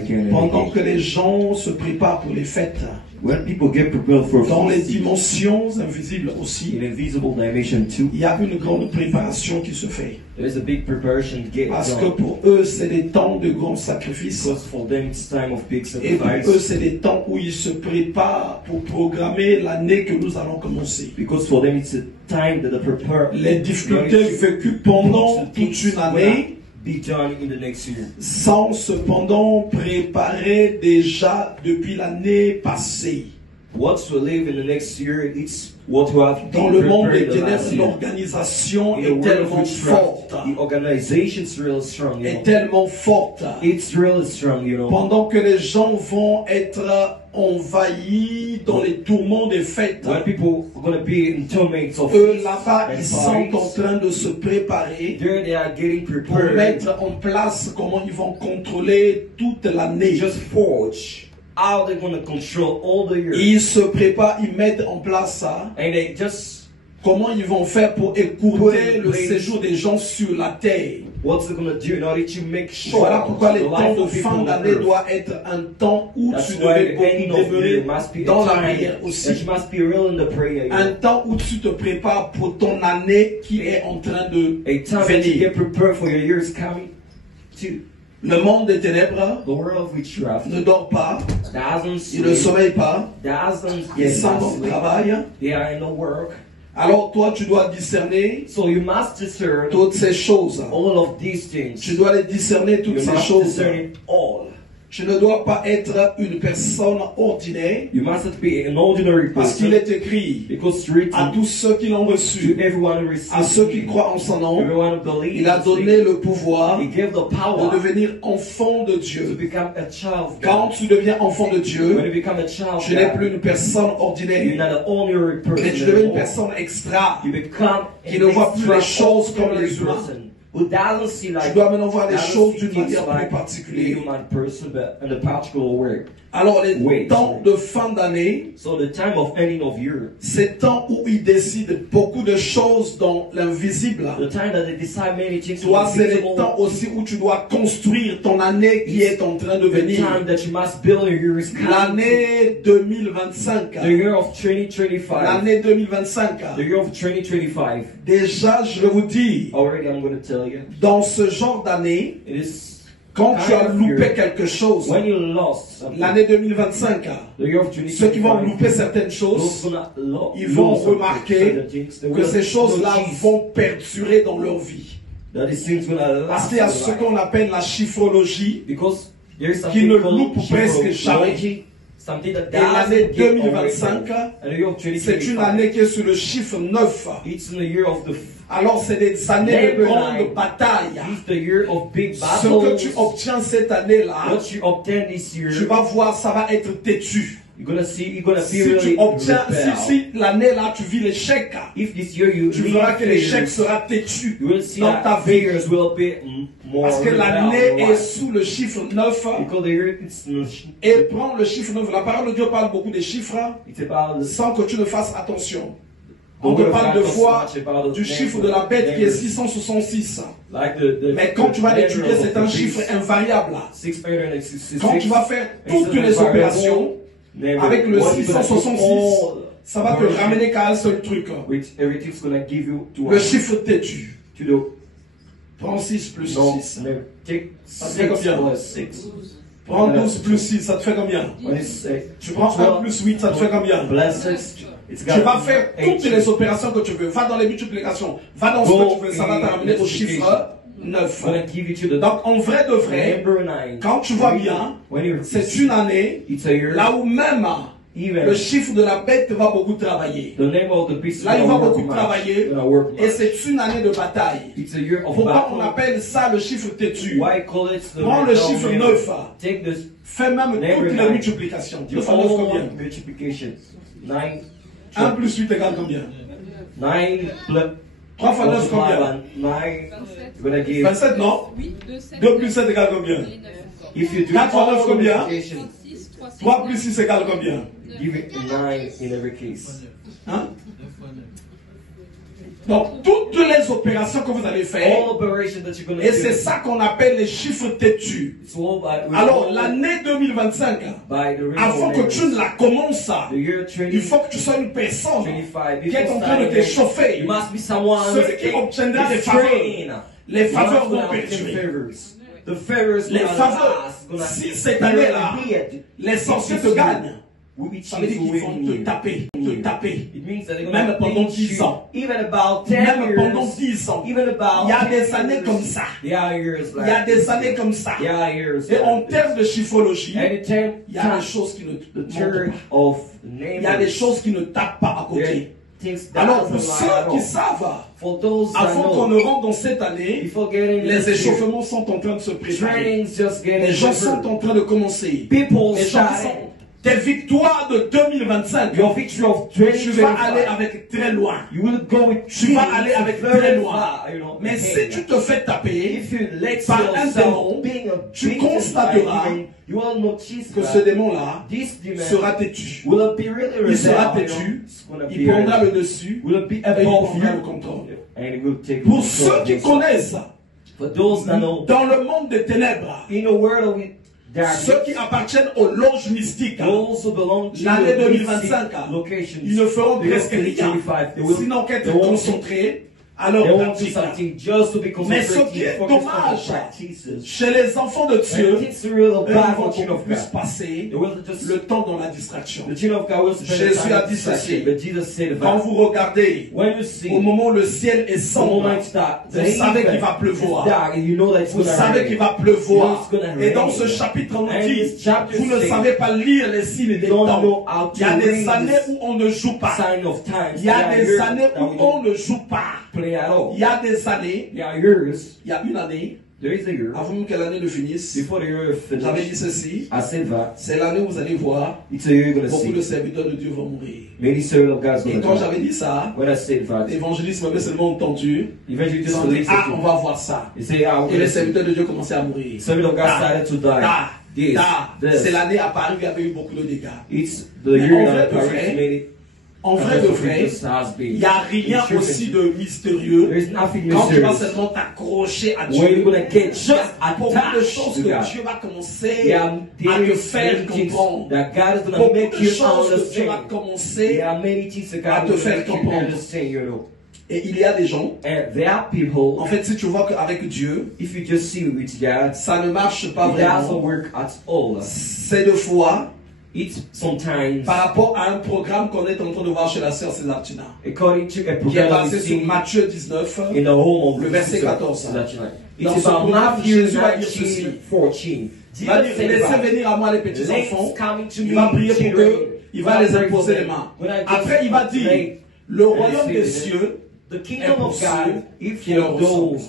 society and Pendant education. que les gens se préparent pour les fêtes, When people get prepared for dans les feasting, dimensions invisibles aussi, in invisible dimension too, il y a une grande préparation qui se fait. there's a big preparation get Parce que done. pour eux, c'est des temps de grands sacrifices. Because for them it's time of big Et pour eux, sacrifice. c'est des temps où ils se préparent pour programmer l'année que nous allons commencer. Because for them it's a time that they prepare. Les difficultés vécues pendant toute une année, Be done in the next year. sans cependant préparer déjà depuis l'année passée. What to live in the next year, it's what to have Dans been le monde des prepared the ténèbres, last year. l'organisation In the est world of tellement witchcraft, forte. the organization's real strong, you Est know. tellement forte. It's really strong, you know. Pendant que les gens vont être envahis dans les tourments des fêtes, When people are going to be in torments of eux feasts là-bas, and ils sont en parties, train de se préparer there they are getting pour prepared. mettre en place comment ils vont contrôler toute l'année. Just forge how they're going to control all the year. Ils se préparent, ils mettent en place ça. And they just, Comment ils vont faire pour écourter le séjour des gens sur la terre. what's they going to do in order to make sure Voilà pourquoi les the temps life de of people fin on d'année earth. doit être un temps où That's tu why devais the ending beaucoup of the year demeurer must be dans a la time prière that aussi. you must be real in the prayer. You Un know. temps où tu te prépares pour ton année qui est en train de A time that you venir. get prepared for your years coming to. Le monde des ténèbres The world of witchcraft ne dort pas, doesn't il ne sleep, sommeille pas, doesn't ils get sont au sleep. travail. They are in the work. Alors toi, tu dois discerner So you must discern toutes ces choses. all of these things. Tu dois les discerner toutes You ces must choses. discern it all. Tu ne dois pas être une personne ordinaire You mustn't be an ordinary parce qu'il person. est écrit Because it's à written tous ceux qui l'ont to reçu, everyone who receives à ceux qui it, croient en son nom, everyone who believes il a donné le pouvoir He gave the de power devenir enfant de to Dieu. become a child of Quand God. tu deviens enfant de When Dieu, you become a child of tu n'es God, plus une personne you're ordinaire, not an ordinary person mais tu deviens une anymore. personne extra. You become Qui ne voit plus les choses comme extraordinary les humains. person who doesn't see Tu like dois maintenant voir les doesn't choses see d'une things manière plus like a particulière. human person, but in a particular way. Alors les Oui. temps de fin d'année, So the time of ending of year, c'est temps où ils décident beaucoup de choses dans l'invisible. the time that they decide many things, Toi, c'est le invisible, temps aussi où tu dois construire ton année qui est en train de the venir. time that you must build your year is coming. L'année 2025. The year of 2025. L'année 2025. The year of 2025. Déjà, je vais vous dire, Already I'm going to tell you. dans ce genre d'année, It is quand tu as kind of loupé year. quelque chose, When you lost something, l'année 2025, the year of ceux qui vont 2025, louper certaines those choses, gonna ils vont lose something, remarquer certain things, they que will ces choses-là notice vont perdurer dans leur vie. that these things gonna Parce last qu'il y a in ce life. qu'on appelle la chiffrologie, Because there's qui ne something called loupe presque jamais. chiffrology, something that Et l'année doesn't get 2025, away. And the year of c'est 2025, une année qui est sur le chiffre 9. it's in the year of the Alors c'est des années de Number grandes nine. batailles. It's the year of big Ce que battles. tu obtiens cette année-là, What you obtain this year, tu vas voir, ça va être têtu. you're gonna be Si really tu obtiens, rebel. si l'année-là tu vis l'échec, If this year you tu leave verras que l'échec failures, sera têtu you will see dans that ta vie. failures will be more Parce que rebel l'année in your est life. sous le chiffre 9. Because the year it's Et prends le chiffre 9. La parole de Dieu parle beaucoup des chiffres about the sans que tu ne fasses attention. On te parle de fois du chiffre de la bête qui est 666. Mais quand tu vas l'étudier, c'est un chiffre invariable. Quand tu vas faire toutes les opérations avec le 666, ça va te ramener qu'à un seul truc. Le chiffre têtu. Prends 6 plus 6. Ça te fait combien? Prends 12 plus 6, ça te fait combien? Tu prends 1 plus 8, ça te fait combien? Tu vas faire toutes les opérations que tu veux. Va dans les multiplications. Va dans ce que tu veux. Ça va te ramener au chiffre 9. Donc, en vrai de vrai, quand tu vois bien, c'est une année là où même le chiffre de la bête va beaucoup travailler. Là, il va beaucoup travailler. Et c'est une année de bataille. Pourquoi on appelle ça le chiffre têtu? Prends le chiffre 9. Fais même toutes les multiplications. Tu fais 9 combien? 1 plus 8 égale combien? 3 fois 9 combien? 27 non? 2 plus 7 égale combien? 4 fois 9 combien? 3 plus 6 égale combien? Give it 9 in every case. Hein? Donc, toutes les opérations que vous allez faire, et c'est ça qu'on appelle les chiffres têtus. Alors, l'année 2025, avant que tu ne la commences, il faut que tu sois une personne qui est en train de t'échauffer. Celui qui obtiendra les faveurs vont perdurer. Les faveurs, si cette année-là, les sorciers te gagnent, ça veut dire qu'ils vont te taper. Même pendant 10 ans. Même pendant 10 ans. Il y a des années comme ça. Il y a des années comme ça. Et en termes de chiffrologie, il y a des choses qui ne montent pas. Il y a des choses qui ne tapent pas à côté. Alors, pour ceux qui savent, avant qu'on ne rentre dans cette année, les échauffements sont en train de se préparer. Les gens sont en train de commencer. Les gens sont... Tes victoires de 2025, tu vas aller avec très loin. Tu vas aller avec très loin. Mais si tu te fais taper par un démon, tu constateras que ce démon-là sera têtu. Il sera têtu, il prendra le dessus et il prendra le contrôle. Pour ceux qui connaissent, dans le monde des ténèbres, ceux qui appartiennent aux loges mystiques, l'année 2025, ils ne feront presque rien, sinon qu'être concentrés à leur pratique. Mais ce qui est dommage, chez les enfants de Dieu, ils vont beaucoup plus passer le temps dans la distraction. Jésus a dit ceci: quand vous regardez, au moment où le ciel est sombre, vous savez qu'il va pleuvoir. Vous savez qu'il va pleuvoir. Et dans ce chapitre, on nous dit, vous ne savez pas lire les signes des temps. Il y a des années où on ne joue pas. Il y a des années où on ne joue pas. Il y a des années, il y a une année, avant même que l'année ne finisse, j'avais dit ceci: c'est l'année où vous allez voir beaucoup de serviteurs de Dieu vont mourir. Et quand j'avais dit ça, l'évangéliste m'avait seulement entendu. Ils ont dit, ah, on va voir ça. Et les serviteurs de Dieu commençaient à mourir. C'est l'année à Paris où il y avait eu beaucoup de dégâts. En vrai de vrai, il n'y a rien aussi de mystérieux quand tu vas seulement t'accrocher à Dieu. Il y a beaucoup de choses que Dieu va commencer à te faire comprendre. Beaucoup de choses que Dieu va commencer à te faire comprendre. Et il y a des gens, en fait, si tu vois qu'avec Dieu, ça ne marche pas vraiment. C'est de foi. Par rapport à un programme qu'on est en train de voir chez la sœur César Tina, qui est basé sur Matthieu 19, le verset 14. Dans ce programme, Jésus va dire ceci: il va dire, laissez venir à moi les petits enfants, il va prier pour eux, il va les imposer les mains. Après il va dire, le royaume des cieux est pour ceux qui le ressemblent.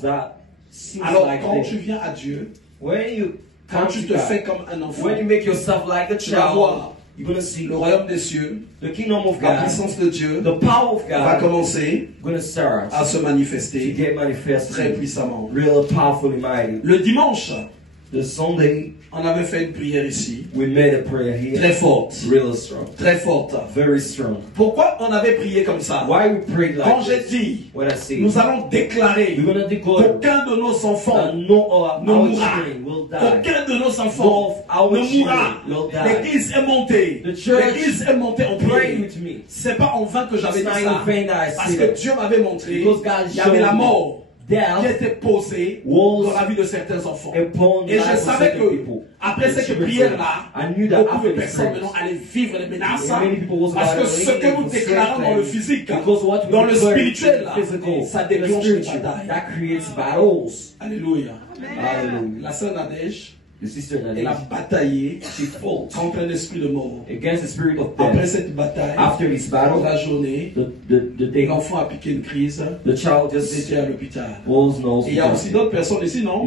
Alors quand tu viens à Dieu, quand tu te fais comme un enfant, tu vas voir le royaume des cieux, la puissance de Dieu va commencer à se manifester très puissamment. Le dimanche, on avait fait une prière ici, très forte, très forte. Pourquoi on avait prié comme ça? Quand j'ai dit, nous allons déclarer qu'aucun de nos enfants ne mourra. Aucun de nos enfants ne mourra. L'église est montée. L'église est montée en prière. C'est pas en vain que j'avais dit ça. Parce que Dieu m'avait montré qu'il y avait la mort qui était posée dans la vie de certains enfants. Et je savais que après cette prière-là, beaucoup de personnes maintenant allaient vivre les menaces. Parce que ce que nous déclarons dans le physique, dans le spirituel, ça déclenche des batailles. Alléluia. La sœur Nadège, elle a bataillé contre un esprit de mort. Après cette bataille, la journée, l'enfant a piqué une crise. Il était à l'hôpital. Et il y a aussi d'autres personnes ici, non?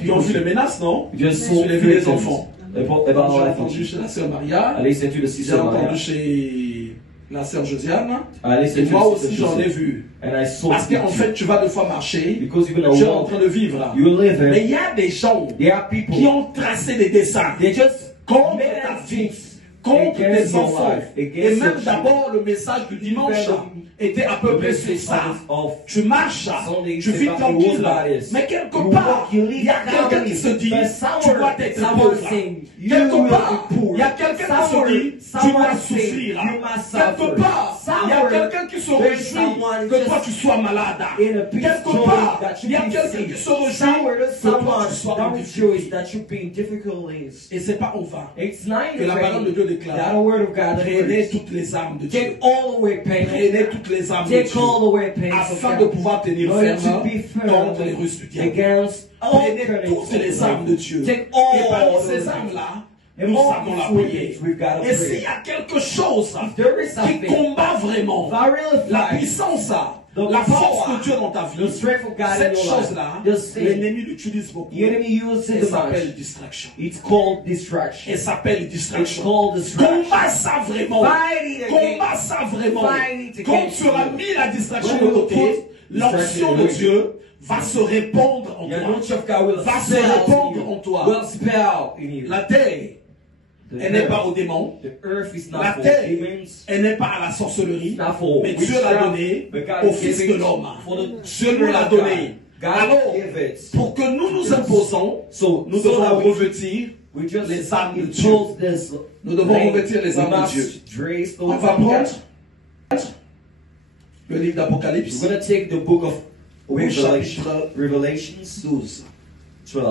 Qui ont vu les menaces, non? Qui ont vu les enfants. J'ai entendu chez la sœur Maria. J'ai entendu chez la sœur Josiane. Et moi aussi j'en ai vu. Parce qu'en fait tu vas deux fois marcher, tu es en train de vivre là. Mais il y a des gens qui ont tracé des dessins contre ta vie, contre les enfants. Et même d'abord, le message du dimanche était à peu près sur ça. Tu marches, tu vis tranquille, mais quelque part, il y a quelqu'un qui se dit, tu dois être pauvre. Quelque part, il y a quelqu'un qui se dit, tu dois souffrir. Quelque part, il y a quelqu'un qui se réjouit que toi tu sois malade. Quelque part, il y a quelqu'un qui se réjouit que toi tu sois en difficulté. Et c'est pas en vain que la parole de Dieu déclare, prenez toutes les armes de Dieu. Prenez toutes les armes de Dieu afin de pouvoir tenir ferme contre les russes du diable. Prenez toutes les armes de Dieu. Et parmi ces armes-là, nous savons la prière. Et s'il y a quelque chose qui combat vraiment la puissance, la force de Dieu dans ta vie, cette chose-là, l'ennemi l'utilise beaucoup. Elle s'appelle distraction. Elle s'appelle distraction. Combat ça vraiment. Combat ça vraiment. Quand tu auras mis la distraction de côté, l'onction de Dieu va se répandre en toi. Va se répandre en toi. La terre, elle n'est pas aux démons. La terre, elle n'est pas à la sorcellerie. Mais Dieu l'a donné au Fils de l'homme. Dieu nous l'a donné. Alors, pour que nous nous imposons, nous devons revêtir les armes de Dieu. Nous devons revêtir les armes de Dieu. On va prendre le livre d'Apocalypse. Revelations 12. 12.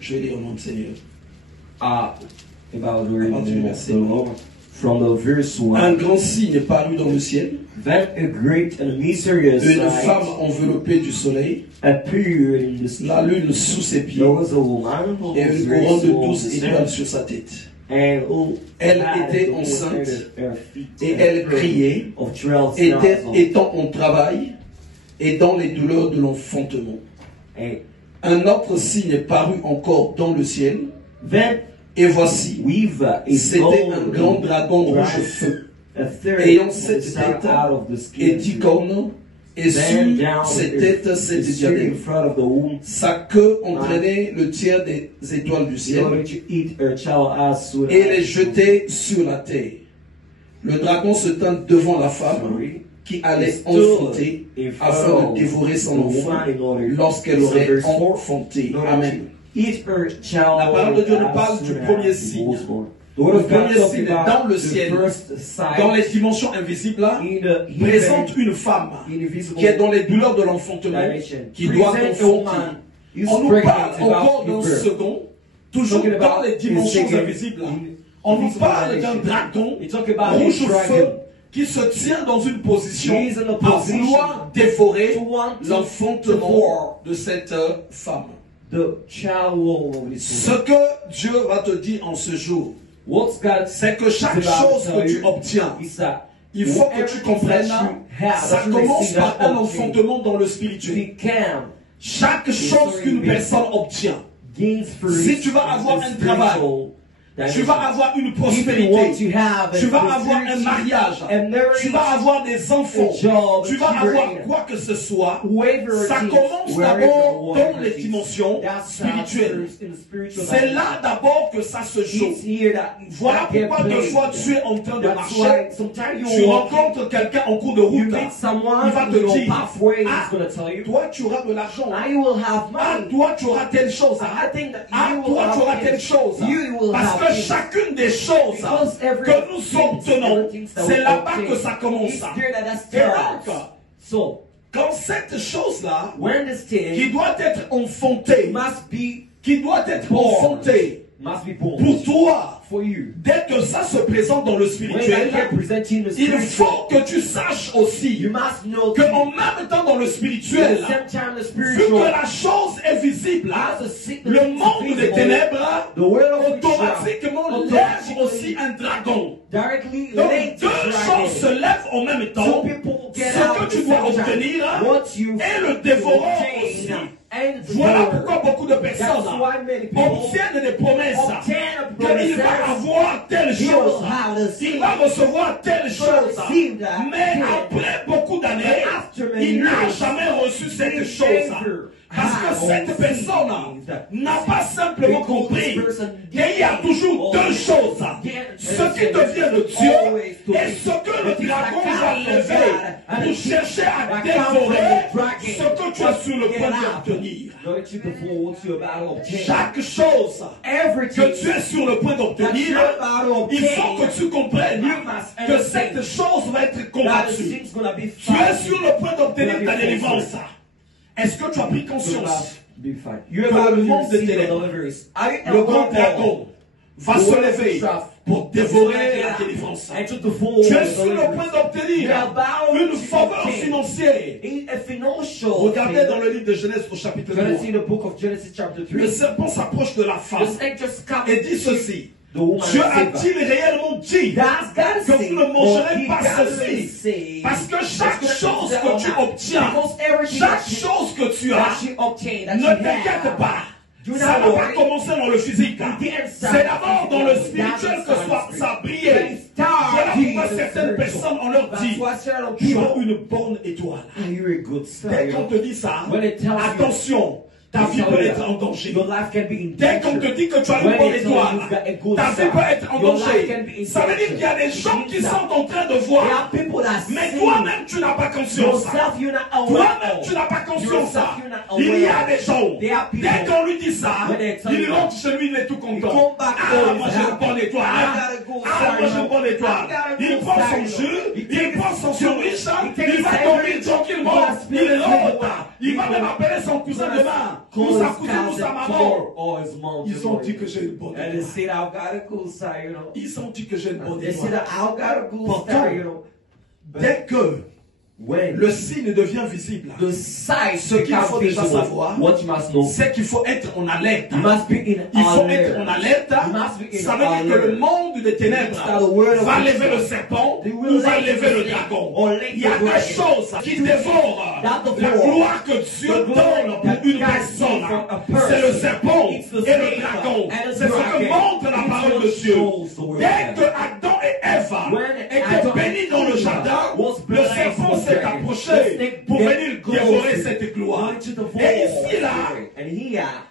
Je vais lire au nom du Seigneur. From the verse 1. Un grand signe parut dans le ciel. Then a great and mysterious Une light femme enveloppée du soleil. appeared in the sky. La lune sous ses pieds. There was a woman who Et was une very couronne de small 12 étoiles sur sa tête. and who Elle had était on enceinte her feet et a elle crown criait, of 12 stars étant en travail et dans les douleurs de l'enfantement. And Un autre signe parut encore dans le ciel. then Et voici, with a c'était un grand dragon rouge feu, a third ayant of the 7 star têtes out of the et skin 10 cornes, et sur then down ces the têtes earth, 7 stood in diadèmes. front of the womb Sa queue entraînait le tiers des étoiles du in ciel order to eat her child as soon et as les jetait sur la terre. Le dragon se tint devant la femme qui allait enfanter afin de dévorer son enfant lorsqu'elle aurait enfanté. Amen. Eat her child. La parole de Dieu nous parle du premier signe. Le premier signe dans le ciel, dans les dimensions invisibles, là, présente une femme qui est dans les douleurs de l'enfantement, qui doit enfanter. On nous parle encore d'un second, toujours dans les dimensions invisibles. Là. On nous parle d'un dragon rouge feu qui se tient dans une position à vouloir dévorer l'enfantement de cette femme. Ce que Dieu va te dire en ce jour, c'est que chaque chose que tu obtiens, il faut que tu comprennes, ça commence par un enfantement dans le spirituel. Chaque chose qu'une personne obtient, si tu vas avoir un travail, tu vas avoir une prospérité, tu vas avoir un mariage, tu vas avoir des enfants, tu vas avoir quoi que ce soit, ça commence d'abord dans les dimensions spirituelles. C'est là d'abord que ça se joue. Voilà pourquoi deux fois tu es en train de marcher, tu rencontres quelqu'un en cours de route, il va te dire, toi tu auras de l'argent, toi tu auras telle chose, toi tu auras telle chose, parce que chacune des choses que nous obtenons, c'est là-bas que ça commence. Et donc, quand cette chose-là, qui doit être enfantée, qui doit être enfantée pour toi, dès que ça se présente dans le spirituel, il faut que tu saches aussi qu'en même temps dans le spirituel, vu que la chose est visible, le monde des ténèbres automatiquement lève aussi un dragon. Donc deux choses se lèvent en même temps. Ce que tu dois obtenir et le dévorant aussi. Voilà pourquoi beaucoup de personnes obtiennent des promesses qu'il va avoir telle chose, il va recevoir telle chose, mais après beaucoup d'années, il n'a jamais reçu cette chose. Parce que cette personne n'a pas simplement compris qu'il y a toujours deux choses. Ce qui te vient de Dieu et ce que le dragon va lever pour chercher à dévorer ce que tu es sur le point d'obtenir. Chaque chose que tu es sur le point d'obtenir, il faut que tu comprennes que cette chose va être combattue. Tu es sur le point d'obtenir ta délivrance. Est-ce que tu as pris conscience que le monde des ténèbres, le grand dragon, va se lever pour dévorer la délivrance? Tu es sur le point d'obtenir une faveur financière. Regardez dans le livre de Genèse au chapitre 3. Le serpent s'approche de la femme et dit ceci. Dieu a-t-il réellement dit que vous ne mangerez pas ceci? Parce que chaque chose que tu obtiens, chaque chose que tu as, ne t'inquiète pas. Ça ne va pas commencer dans le physique. C'est d'abord dans le spirituel que ça brille. Voilà pourquoi certaines personnes, on leur dit, tu as une bonne étoile. Dès qu'on te dit ça, attention. Ta vie peut être en danger. Dès qu'on te dit que tu as une bonne étoile, ta vie peut être en danger. Ça veut dire qu'il y a des gens qui sont en train de voir. Mais toi-même, tu n'as pas conscience. Toi-même, tu n'as pas conscience. Il y a des gens, dès qu'on lui dit ça, il rentre chez lui, il est tout content. Ah, moi j'ai une bonne étoile. Ah, moi j'ai une bonne étoile. Il prend son jus, il prend son sandwich, il va dormir tranquillement, il rentre. Il va même appeler son cousin demain. Ou sa cousine ou sa maman. Ils ont dit que j'ai une bonne étoile. Ils ont dit que j'ai une bonne étoile. Pourtant, dès que le signe devient visible, ce qu'il faut déjà savoir, c'est qu'il faut être en alerte. Il faut être en alerte. Ça veut dire que le monde des ténèbres va lever le serpent ou va lever le dragon. Il y a des choses qui dévorent la gloire que Dieu donne pour une personne. C'est le serpent et le dragon. C'est ce que montre la parole de Dieu. Dès que Adam et Ève étaient bénis dans le jardin, le serpent s'est approché pour venir dévorer cette gloire. Et ici là,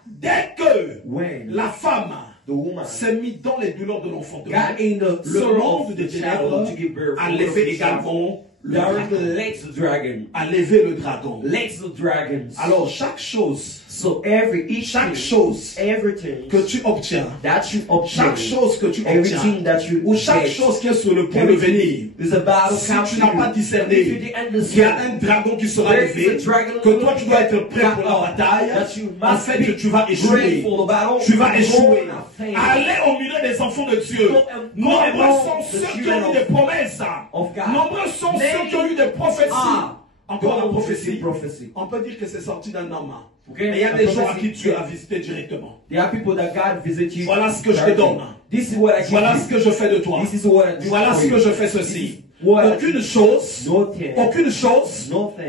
dès que la femme s'est mise dans les douleurs de l'enfantement, le monde des ténèbres a levé également le dragon. A levé le dragon. Alors chaque chose, chaque chose que tu obtiens, chaque chose que tu obtiens, ou chaque chose qui est sur le point de venir, si tu n'as pas discerné qu'il y a un dragon qui sera levé, que toi tu dois être prêt pour la bataille, en fait que tu vas échouer. Tu vas échouer. Allez au milieu des enfants de Dieu. Nombreux sont ceux qui ont eu des promesses. Nombreux sont ceux qui ont eu des prophéties. Encore la prophétie. On peut dire que c'est sorti d'un homme. Et il y a des gens à qui Dieu a visité directement. Voilà ce que je te donne. Voilà ce que je fais de toi. Voilà ce que je fais ceci. Aucune chose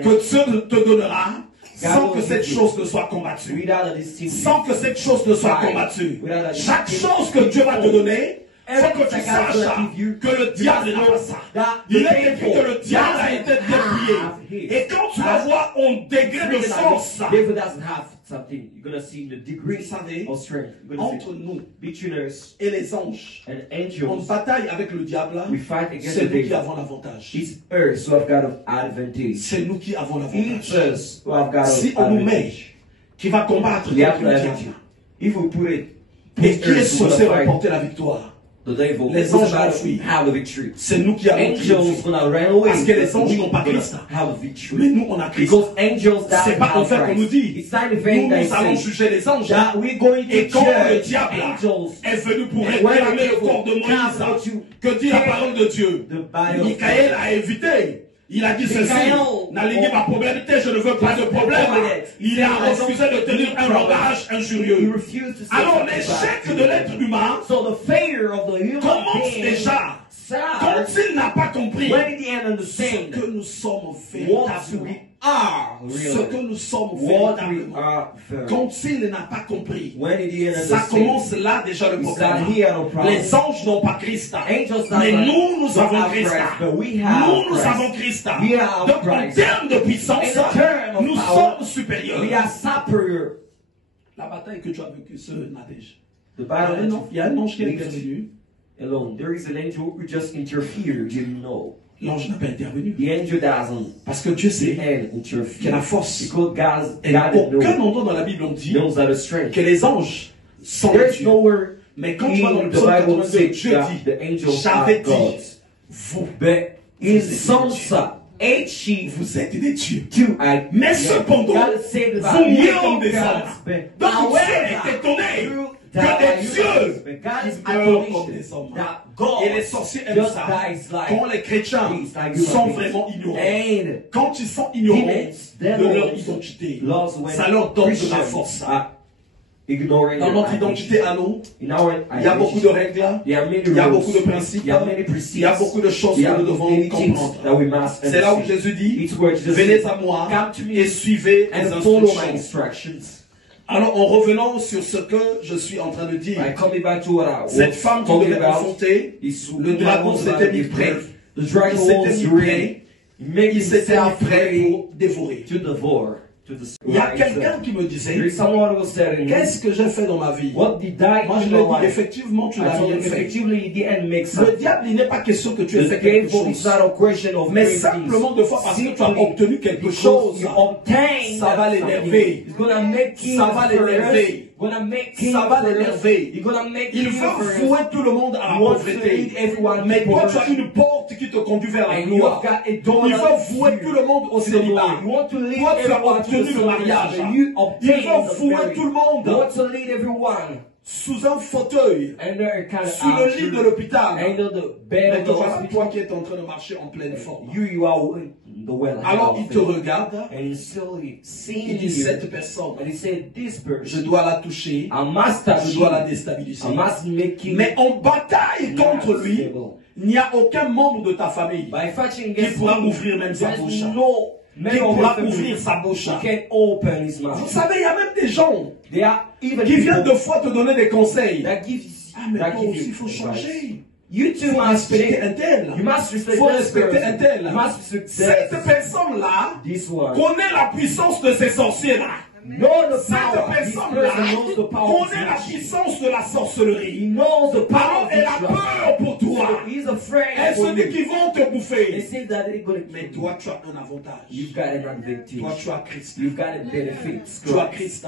que Dieu te donnera sans que cette chose ne soit combattue. Sans que cette chose ne soit combattue. Chaque chose que Dieu va te donner, il faut que tu saches que le diable n'a pas ça. Il est écrit que le diable a été dépouillé. Et quand tu vas voir en degré de force, entre nous et les anges, on bataille avec le diable. C'est nous qui avons l'avantage. C'est nous qui avons l'avantage. Si on nous met qui va combattre le diable et qui est censé remporter la victoire, les anges vont fuir. C'est nous qui avons Christ. Parce que les anges n'ont pas Christ. Mais nous, on a Christ. C'est pas en fait qu'on nous dit. Nous allons juger les anges. Et quand le diable est venu pour réclamer le corps de Moïse, que dit la parole de Dieu, Michael a évité. Il a dit ceci, n'alignez ma probabilité, je ne veux pas de problème. Il a refusé de tenir un langage injurieux. Alors l'échec de l'être humain commence déjà quand il n'a pas compris que nous sommes véritables ce que nous sommes véritablement. Quand il n'a pas compris, ça commence là déjà le problème. Les anges n'ont pas Christ. Mais nous avons Christ. Nous avons Christ. Donc en termes de puissance, nous sommes supérieurs. La bataille que tu as vécue, ce Nadège. Il y a un ange qui est intervenu. Alone. There is an angel who just interfered, you know. L'ange n'a pas intervenu. The angel doesn't. Parce que Dieu sait qu'il y a la force. Et aucun endroit dans la Bible on dit que les anges sont les dieux. Mais quand tu vas dans le psaume 82, Dieu dit, j'avais dit, vous, vous êtes des dieux. Mais cependant, vous mourrez comme des hommes. Donc Dieu est étonné que des dieux meurent comme des hommes. Et les sorciers aiment ça. Quand les chrétiens sont vraiment ignorants, quand ils sont ignorants de leur identité, ça leur donne de la force. Dans notre identité à nous, il y a beaucoup de règles, il y a beaucoup de principes, il y a beaucoup de choses que nous devons comprendre. C'est là où Jésus dit, venez à moi et suivez les instructions. Alors, en revenant sur ce que je suis en train de dire, cette femme qui devait affronter, le dragon s'était mis prêt. Il s'était mis prêt pour dévorer. Il y a quelqu'un qui me disait, qu'est-ce que j'ai fait dans ma vie? Moi je lui ai dit, effectivement tu n'as rien fait. Le diable, il n'est pas question que tu aies fait quelque chose, mais simplement de fois parce que tu as obtenu quelque chose, ça va l'énerver, ça va l'énerver. Ça va l'énerver. Il veut vouer tout le monde à la pauvreté. Mais toi, tu as une porte qui te conduit vers la gloire. Il veut vouer tout le monde au célibat. Toi, tu as obtenu le mariage. Il veut vouer tout le monde sous un fauteuil, sous le lit de l'hôpital. Mais toi qui es en train de marcher en pleine forme. Alors il te regarde, il dit cette personne, je dois la toucher, je dois la déstabiliser. Mais en bataille contre lui, il n'y a aucun membre de ta famille qui pourra ouvrir même sa bouche. Qui pourra ouvrir sa bouche. Vous savez, il y a même des gens qui viennent de fois te donner des conseils. Ah mais toi aussi il faut changer. Il faut respecter un tel. Il faut respecter un tel. Cette personne-là connaît la puissance de ces sorciers-là. Cette personne-là connaît la puissance de la sorcellerie. Alors elle a peur pour toi. Elle se dit qu'ils vont te bouffer. Mais toi tu as un avantage. Toi tu as Christ. Tu as Christ.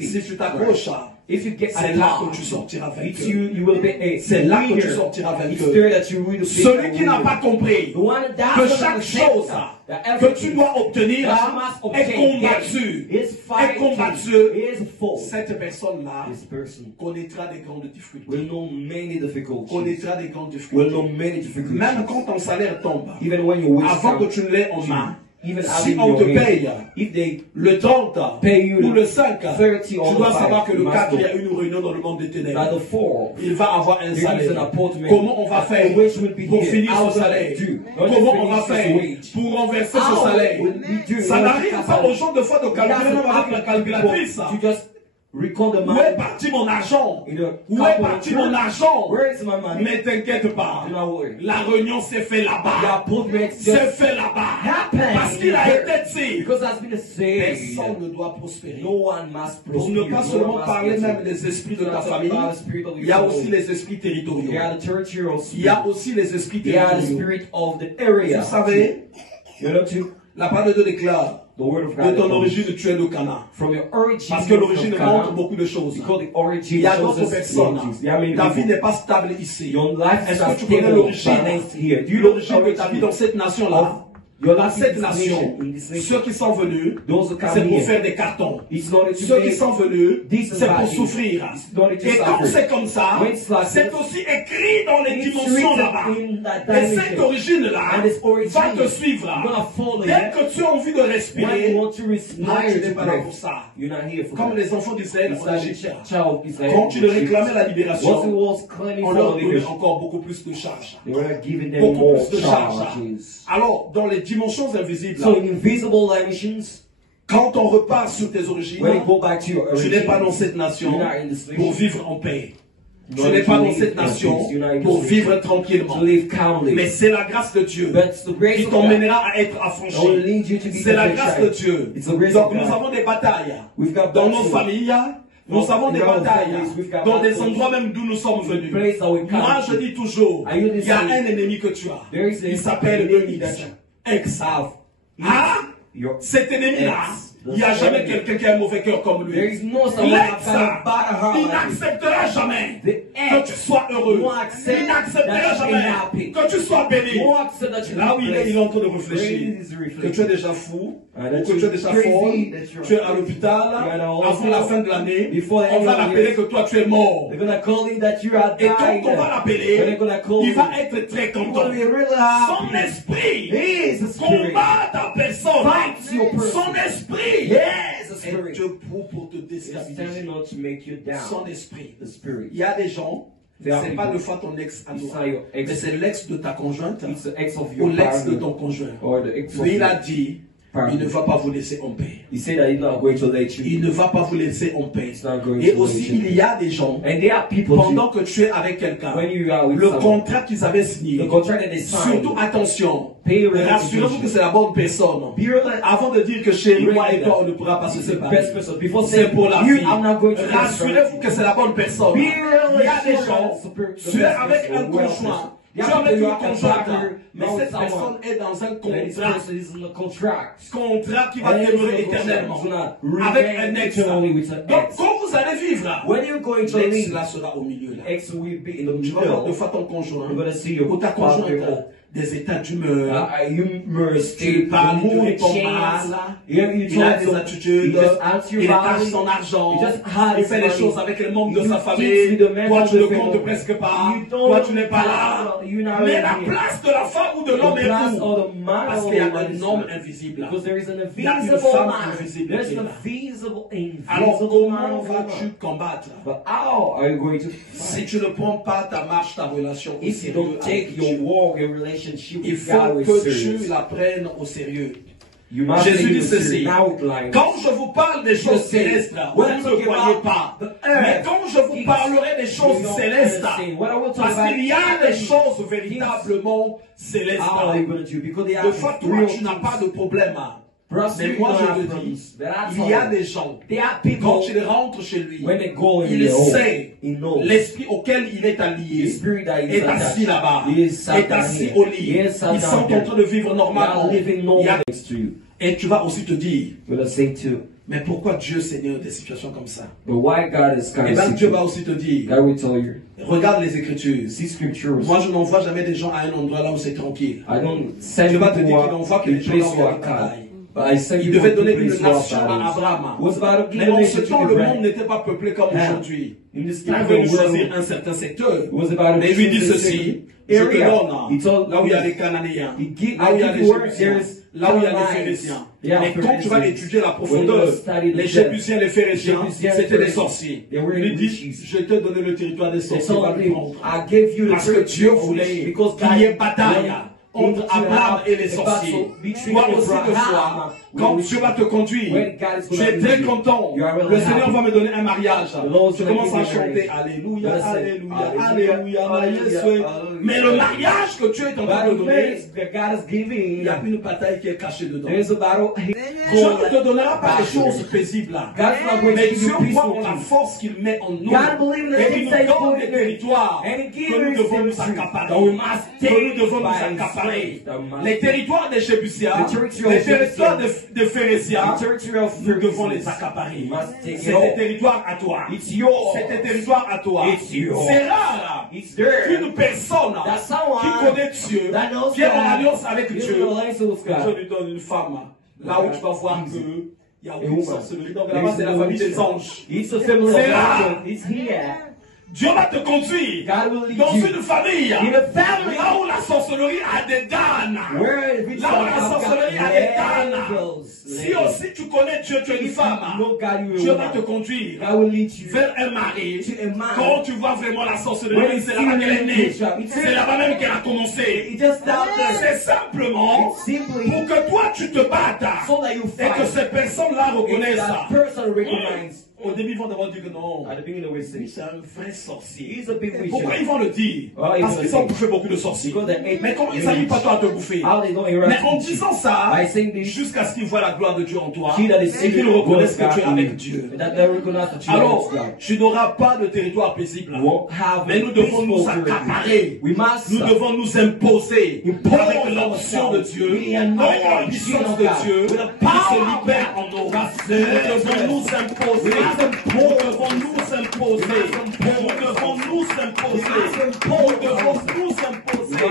Si tu t'accroches, c'est là que tu sortiras vainqueur. C'est là que tu sortiras vainqueur. Celui qui n'a pas compris que chaque chose que tu dois obtenir est combattu. Cette personne-là connaîtra des grandes difficultés. Connaîtra des grandes difficultés. Même quand ton salaire tombe, avant que tu ne l'aies en main, si on te paye le 30 ou le 5, tu dois savoir que le 4, il y a une réunion dans le monde des ténèbres. Il va avoir un salaire. Comment on va faire pour finir son salaire? Comment on va faire pour renverser ce salaire? Ça n'arrive pas aux gens de fois de calculer même avec la calculatrice. Où est parti mon argent? Où est parti mon argent? Mais t'inquiète pas. La réunion s'est faite là-bas. C'est fait là-bas. Parce qu'il a été dit. Personne ne doit prospérer. Pour ne pas seulement parler même des esprits de ta famille, il y a aussi les esprits territoriaux. Il y a aussi les esprits territoriaux. Vous savez, la parole de Dieu déclare. De ton origine, tu es de Cana. Parce que l'origine montre beaucoup de choses. Il y a d'autres personnes. Ta vie n'est pas stable ici. Est-ce que tu connais l'origine? L'origine de ta vie dans cette nation-là? Dans cette nation, ceux qui sont venus, c'est pour faire des cartons. Ceux qui sont venus, c'est pour souffrir. Et quand c'est comme ça, c'est aussi écrit dans les dimensions là-bas. Et cette origine-là va te suivre. Dès que tu as envie de respirer, non, tu n'es pas là pour ça. Comme les enfants d'Israël en Égypte. Quand tu leur réclamais la libération, on leur donnait encore beaucoup plus de charges. Beaucoup plus de charges. Alors, dans les dimensions invisibles. So in invisible dimensions, quand on repart sur tes origines, when you go back to your tu origin, n'es pas dans cette nation you're not in this pour nation. vivre en paix. Tu You're n'es not pas to dans live cette in nation peace. You're not in pour this vivre nation tranquillement. to live calmly. Mais c'est la grâce de Dieu But it's the grace qui of God t'emmènera à être that will affranchi. lead you to be C'est la grâce de sanctified. Dieu. It's the grace Donc of nous God. avons des batailles We've got dans nos battles. familles. Nous avons des In our batailles families, we've got dans des battles. endroits même d'où nous sommes venus. Place that we come Moi je to. dis toujours, I il y a say, un ennemi que tu as. there is Il a s'appelle enemy X. that X. have. Ah, Your cet ennemi-là, X. il n'y a jamais quelqu'un qui a un mauvais cœur comme There lui. is no someone that L'ex, kind of bad heart il like you. n'acceptera jamais The que ex tu sois heureux. won't accept Il n'acceptera that you're jamais happy. que tu sois béni. Won't accept that you're Là où il est en train de réfléchir Where is he que reflecting? tu es déjà fou, Ah, ou que tu es déjà crazy, folle, that you're- tu es à l'hôpital, You're at a avant hospital. la fin de l'année, Before the on end va of the l'appeler year. que toi tu es mort. They're gonna call you that you are Et died. quand on va When l'appeler, they're gonna call il you, va être très you're content. gonna be really Son happy. esprit He is the spirit. combat ta personne. Fights your person. Son esprit Yes, the est spirit. debout pour te It's standing déstabiliser. out to make you down. Son esprit. The spirit. Il y a des gens, There are c'est pas people. deux fois ton ex à It's toi, not your ex. mais c'est l'ex de ta conjointe It's the ex of ou your l'ex de partner ton conjoint. or the ex of Lui, il your a dit, partner. il ne va pas vous laisser en paix. He said that he's not going to let you. Il ne va pas vous laisser en paix. He's not going Et to aussi, let you. il y a des gens, And there are people pendant too, que tu es avec quelqu'un, when you are with le someone, contrat qu'ils avaient the signé, contract that they signed, surtout attention, pay your rassurez-vous que c'est la bonne personne. Be real- Avant de dire que chérie, moi et Remember toi, that. on ne pourra pas se It's the séparer. best person. Before C'est saying, pour la you, vie. I'm not going to Rassurez-vous que c'est la bonne personne. Be Il real y a des gens, tu es avec un conjoint, tu es avec une conjointe, mais cette personne est dans un contrat qui va demeurer éternellement avec un ex. Donc quand vous allez vivre, when you're going to l'ex leave, là sera au milieu là. ex will be in the Tu vas voir deux middle. fois ton conjoint You're gonna see your ou ta conjointe partner. des états d'humeur. Humorous. Tu parles, il te mood répond changes. mal. You Il a talk des to- attitudes, you just answer il your étage body. son argent, You just hide il fait les money. choses avec les membres de You sa eat famille, with the members toi tu of ne the comptes family. presque pas, You don't toi tu n'es pas là. you're not Mais really la here. place de la femme ou de l'homme The est place où? of the man Parce or qu'il y a the un woman homme is invisible là. because there is an Il y a une invisible femme man. invisible There's qui est an là. Alors invisible comment man. vas-tu combattre? But how are you going to Si tu ne prends pas ta marche, ta relation au if you sérieux don't take avec your Dieu, walk, your relationship il with God faut with que serious? tu la prennes au sérieux. You must Jésus take dit it ceci. serious. Outline. Quand je vous parle des choses say, célestes, vous when ne I'm me talking croyez about pas. the earth, Mais quand je vous things, parlerai des choses you don't célestes, understand. What I will talk parce about qu'il y a des heavenly choses véritablement célestes. how are you going to do? Because they De are fois, toi, real tu n'as pas de things. problème. Perhaps Mais you moi, don't je have te problems. dis, But I il told y a you, des gens, there are quand people, il rentre chez lui, when they go in il their home, sait he knows. l'esprit auquel il est The allié spirit that is est assis attached, là-bas, he is sat est down assis here. au He lit. is sat Ils down sont en here. train de vivre They normalement. are living Il y normal a- next to you. Et tu vas aussi te dire, You're going to say too, mais pourquoi Dieu Seigneur des situations comme ça? but why God is kind Et bien of Dieu secret? va aussi te dire, God will tell you. regarde les Écritures. See scriptures. Moi, je n'envoie jamais des gens à un endroit là où c'est tranquille. I don't send Dieu va te people dire to qu'il envoie que a les gens place là où il y who a are des calm. batailles. But I send Il people devait to donner place une who are nation à balanced. Abraham. Was about to Mais give a en ce nation temps, to le Abraham. monde n'était pas peuplé comme Yeah. aujourd'hui. In this Il time, pouvait the choisir world un certain secteur. was about to Mais il lui dit choose a ceci, certain je te area. donne He told là où il y a me, les Cananéens, he give- là où il y a I les give you word, Jébusiens, there is là où il y a les Canaanites. Phérésiens. Yeah, Mais quand tu vas Phérésiens. étudier la When profondeur, you study the les depth, Jébusiens, les Phérésiens, Jébusiens, c'était des Phérésiens, sorciers. they were Il lui dit, witches. je t'ai donné le territoire des They sorciers, va told le him, prendre. I gave you the Parce que territory Dieu of voulait witches because qu'il y ait God bataille wanted entre to Abraham have et les a sorciers. battle between Toi aussi, Abraham de fois, quand with Dieu va te conduire, when God is tu gonna es très lead you. content. You are really Le Seigneur happy. va me donner un mariage. The Lord is Je gonna commence give à you a chanter marriage. Alléluia, Let's say, Alléluia, Alléluia, Alléluia, Alléluia, Yesu. Alléluia. Mais le mariage que Dieu est en train But de the donner, marriage that God is il giving, y a une bataille qui est cachée dedans. there is a battle. Dieu ne te donnera pas des choses paisibles là. God's not going to Mais give Dieu you croit peaceful en la things. force qu'il met en nous. God believe in the Et il things nous that He donne put des in territoires And He gives que nous us devons nous territory accaparer. that we must Que nous take devons nous by accaparer. force. That we must Les territoires des Jébusiens, The territory les of territoires Jébusiens, de Phérésiens, The territory of nous devons Phérésiens. les accaparer. You must take C'est it all. des territoires à toi. It's yours. C'est des territoires à toi. It's yours. C'est rare It's there. qu'une personne That someone qui connaît Dieu, that knows qui est en God, alliance avec lives Dieu, in alliance with God. Dieu lui donne une femme. Là où tu vas voir que il n'y a aucune woman. sorcellerie. Donc là-bas, c'est la famille des anges. It's the family C'est of là. angels. It's here. Dieu va te conduire dans une famille là où la sorcellerie a des dames. Là où la sorcellerie a des dames. Si aussi tu connais Dieu, tu es une femme, Dieu va te conduire vers un mari. Quand tu vois vraiment la sorcellerie, c'est là-bas qu'elle est née. C'est là-bas même qu'elle a commencé. C'est simplement pour que toi tu te battes et que ces personnes-là reconnaissent ça. Au début, ils vont devoir dire que non. C'est un vrai sorcier. Pourquoi ils vont le dire? Parce qu'ils ont bouffé beaucoup de sorciers. Mais comment ils n'arrivent pas toi à te bouffer? Mais en disant ça, jusqu'à ce qu'ils voient la gloire de Dieu en toi et qu'ils reconnaissent que tu es avec Dieu. Alors, tu n'auras pas de territoire paisible. Mais nous devons nous accaparer. Nous devons nous imposer avec l'option de Dieu, avec la puissance de Dieu qui se libère en nous. Nous devons nous imposer. Nous devons nous imposer. Nous devons nous imposer. Nous devons nous imposer.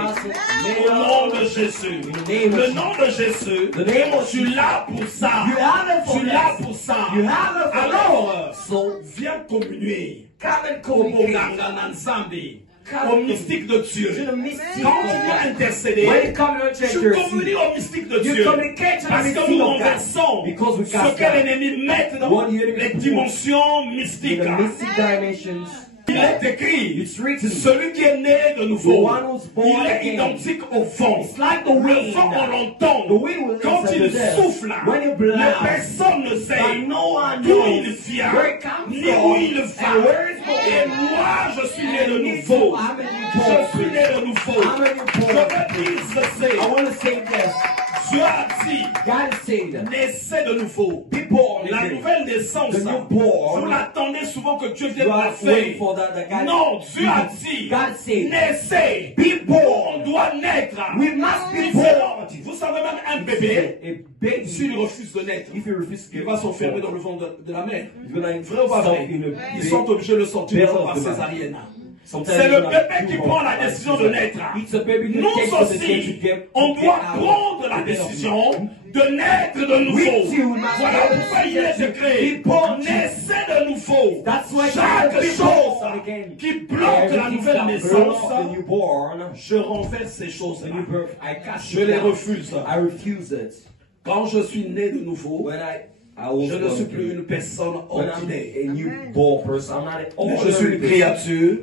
Au nom de Jésus. Le nom de Jésus. Tu l'as pour ça. Tu l'as pour ça. Alors, viens communier. Au mystique de Dieu. Quand tu viens intercéder, tu communies au mystique de Dieu. Parce que nous renversons ce que l'ennemi met dans les dimensions mystiques. Il est écrit, celui qui est né de nouveau, il est identique au vent. Le vent, on l'entend. Quand il souffle, personne ne sait d'où il vient, ni où il va. Et moi, je suis né de nouveau. Je suis né de nouveau. Je veux dire ceci. Dieu a dit, naissez de nouveau. La nouvelle naissance, vous l'attendez souvent que Dieu vienne la faire. Non, Dieu a dit, naissez. On doit naître. Vous savez même un bébé, s'il refuse de naître, il va s'enfermer dans le ventre de la mère. Vrai ou pas vrai? Ils sont obligés de le sortir par césarienne. C'est le bébé qui prend la décision de naître. Nous aussi, on doit prendre la décision de naître de nouveau. Voilà pourquoi il est écrit, naissez de nouveau. Chaque chose qui bloque la nouvelle naissance, je renverse ces choses-là. Je les refuse. Quand je suis né de nouveau, je ne suis plus une personne ordinaire. Je suis une créature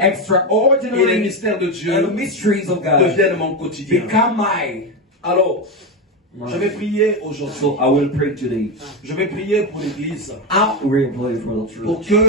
extraordinaire. Et les mystères de Dieu deviennent mon quotidien. Alors, je vais prier aujourd'hui. Je vais prier pour l'Église. Pour que